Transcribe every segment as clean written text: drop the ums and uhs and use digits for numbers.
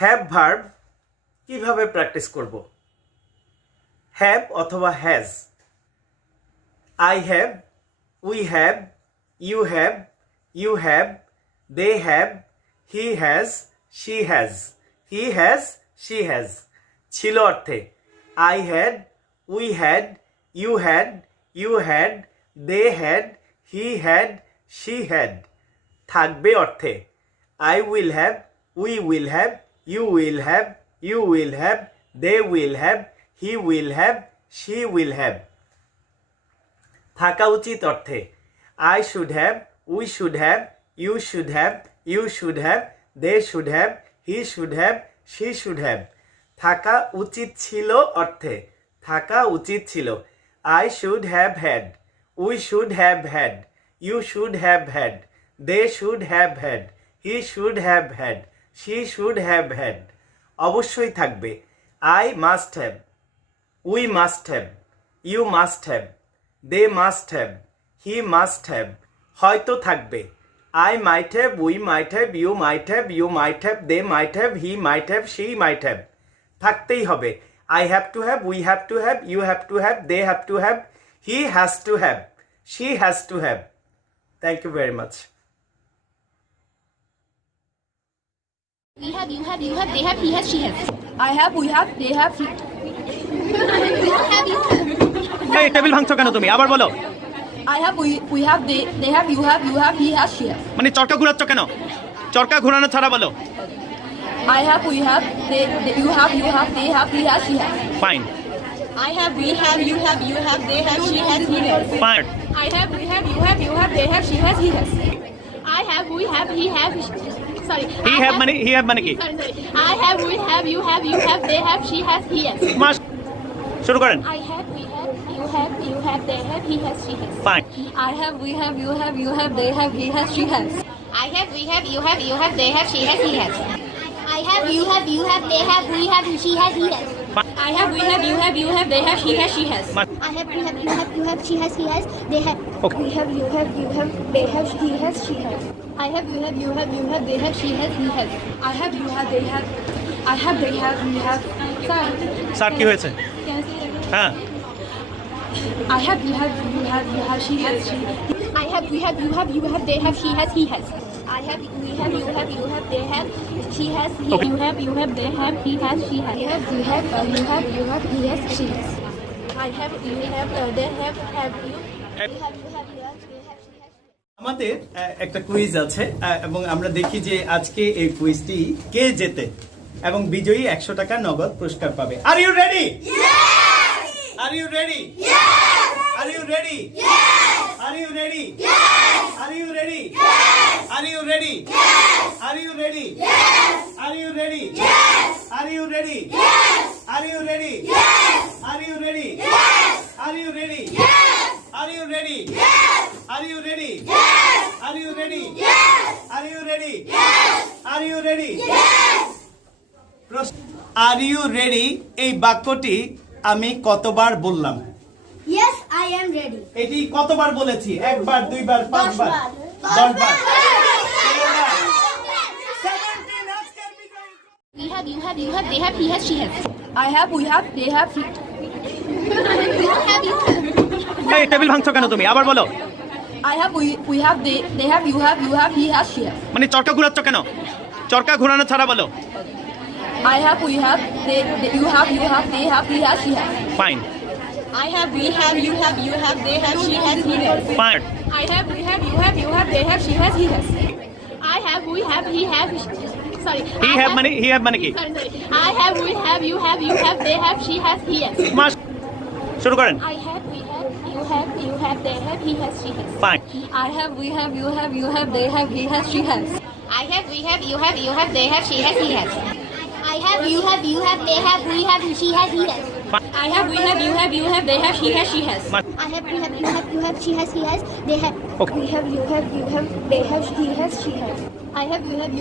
Have verb কিভাবে practise করব? Have অথবা has. I have, we have, you have, you have, they have, he has, she has, he has, she has. ছিল অর্থে I had, we had, you had, you had, they had, he had, she had. থাকবে অর্থে I will have, we will have, you will have, you will have, they will have, he will have, she will have. থাকা উচিত অর্থে I should have, we should have, you should have, you should have, they should have, he should have, she should have. থাকা উচিত ছিল অর্থে থাকা উচিত ছিল I should have had, we should have had, you should have had, they should have had, he should have had, she should have had. অবশ্যই থাকবে I must have, we must have, you must have, they must have, he must have. হয়তো থাকবে I might have, we might have, you might have, you might have, they might have, he might have, she might have. থাকতেই হবে I have to have, we have to have, you have to have, they have to have, he has to have, she has to have. Thank you very much. We have, you have, you have, they have, he has, she has. I have, we have, they have, he. You have, you have. এই table ভাঙছো কেন তুমি? আবার বলো। I have, we have, they have, you have, he has, she has. মানে চরকা ঘোরাচ্ছ কেন? চরকা ঘোরানো ছাড়া বলো। I have, we have, you have, they have, he has, she has. Fine I have, we have, you have, they have, she has, he has. Fine. I have, we have, you have, they have, she has, he has. I have, we have, he have, sorry. He have মানে কি? Sorry. I have, we have, you have, they have, she has, he has. মাস শুরু করেন। I have, we have, you have, they have, he has, she has. Fine. I have, we have, you have, they have, he has, she has. I have, we have, you have, they have, she has, he has. I have, you have, they have, we have, she has, he has. I have, we have, you have, they have, he has, she has. I have, we have, you have, she has, he has, they have. Okay. We have, you have, they have, he has, she has. I have, you have, they have, she has, he has. I have, you have, they have, I have, they have, we have. Sorry. Sir কি হয়েছে? Can I say that? হ্যাঁ I have, you have, she has, she. I have, we have, you have, they have, she has, he has. I have, we have, you have, they have, she has, he. Okay. You have, they have, he has, she has. I have, we have, you have, he has, she has. I have, you have, they have, you. হ্যাঁ। We have, you have, they have, she has. আমাদের একটা quiz আছে এবং আমরা দেখি যে আজকে এই কুইজটি কে জেতে এবং বিজয়ী 100 টাকা নগদ পুরস্কার পাবে। Are you ready? Are you ready? Are you ready? Are you ready? Are you ready? Are you ready? Are you ready? Are you ready? Are you ready? Are you ready? Are you ready? Are you ready? Yes! Are you ready? Yes! Are you ready? Yes! Are you ready? Yes! Are you ready? Yes! Are you ready? Yes! Are you ready? এই বাক্যটি আমি কতবার বললাম? Yes, I am ready. এটি কতবার বলেছি? একবার, দুইবার, পাঁচবার, 10 বার। We have, you have, they have, he has, she has. I have, we have, they have, he. You have, you have. এই টেবিল ভাঙছো কেন তুমি? আবার বলো। I have, we have, they have, you have, he has, she has. মানে চরকা ঘোরাচ্ছ কেন? চরকা ঘোরানো ছাড়া বলো। I have, we have, you have, they have, he has, she has. Fine I have, we have, you have, they have, she has, he has. Fine. I have, we have, you have, they have, she has, he has. I have, we have, he have, sorry. He have মানে কি? Sorry. I have, we have, you have, they have, she has, he has. মাস শুরু করেন। I have, we have, you have, they have, he has, she has. Fine I have, we have, you have, they have, he has, she has. I have, we have, you have, they have, she has, he has. I have, you have, they have, we have, she has, he has. I have, we have, you have, they have, he has, she has. I have, we have, you have, she has, he has, they have. Okay. We have, you have, they have, he has, she has. I have, you have,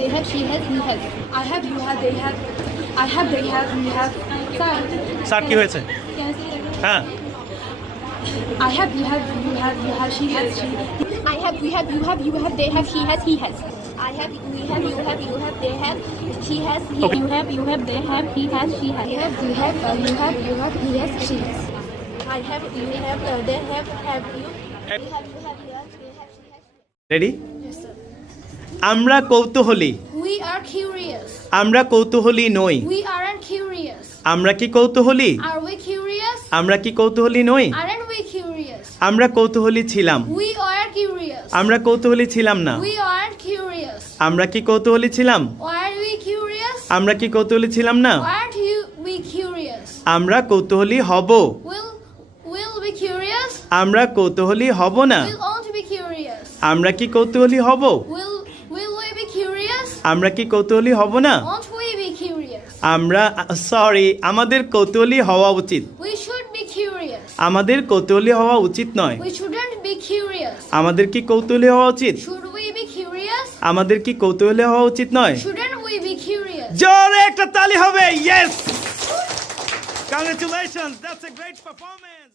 they have, she has, he has. I have, you have, they have, I have, they have, we have. Sorry. Sir কি হয়েছে? Can I say that? হ্যাঁ I have, you have, she has, she. I have, we have, you have, they have, she has, he has. I have, we have, you have, they have, she has, he Okay. you have, they have, he has, she has. You have, he has, he has, she has. I have, you have, they have you. You have, they have, she has. Ready? Yes, sir. আমরা কৌতূহলী। We are curious. আমরা কৌতূহলী নই। We aren't curious. আমরা কি কৌতূহলী? Are we curious? আমরা কি কৌতূহলী নই? Aren't we curious? আমরা কৌতূহলী ছিলাম। We are curious. আমরা কৌতূহলী ছিলাম না। We aren't curious. আমরা কি কৌতূহলী ছিলাম? Are we curious? আমরা কি কৌতূহলী ছিলাম না? Aren't you we curious? আমরা কৌতূহলী হব। Will be curious? আমরা কৌতূহলী হব না। Will only be curious. আমরা কি কৌতূহলী হব? Will we be curious? আমরা কি কৌতূহলী হব না? Won't we be curious? আমরা সরি আমাদের কৌতূহলী হওয়া উচিত। We should be curious. আমাদের কৌতূহলী হওয়া উচিত নয়। We shouldn't be curious. আমাদের কি কৌতূহলী হওয়া উচিত? Should we be curious? আমাদের কি কৌতূহলী হওয়া উচিত নয়? Shouldn't we be curious? জোরে একটা তালি হবে। Yes, congratulations, that's a great performance.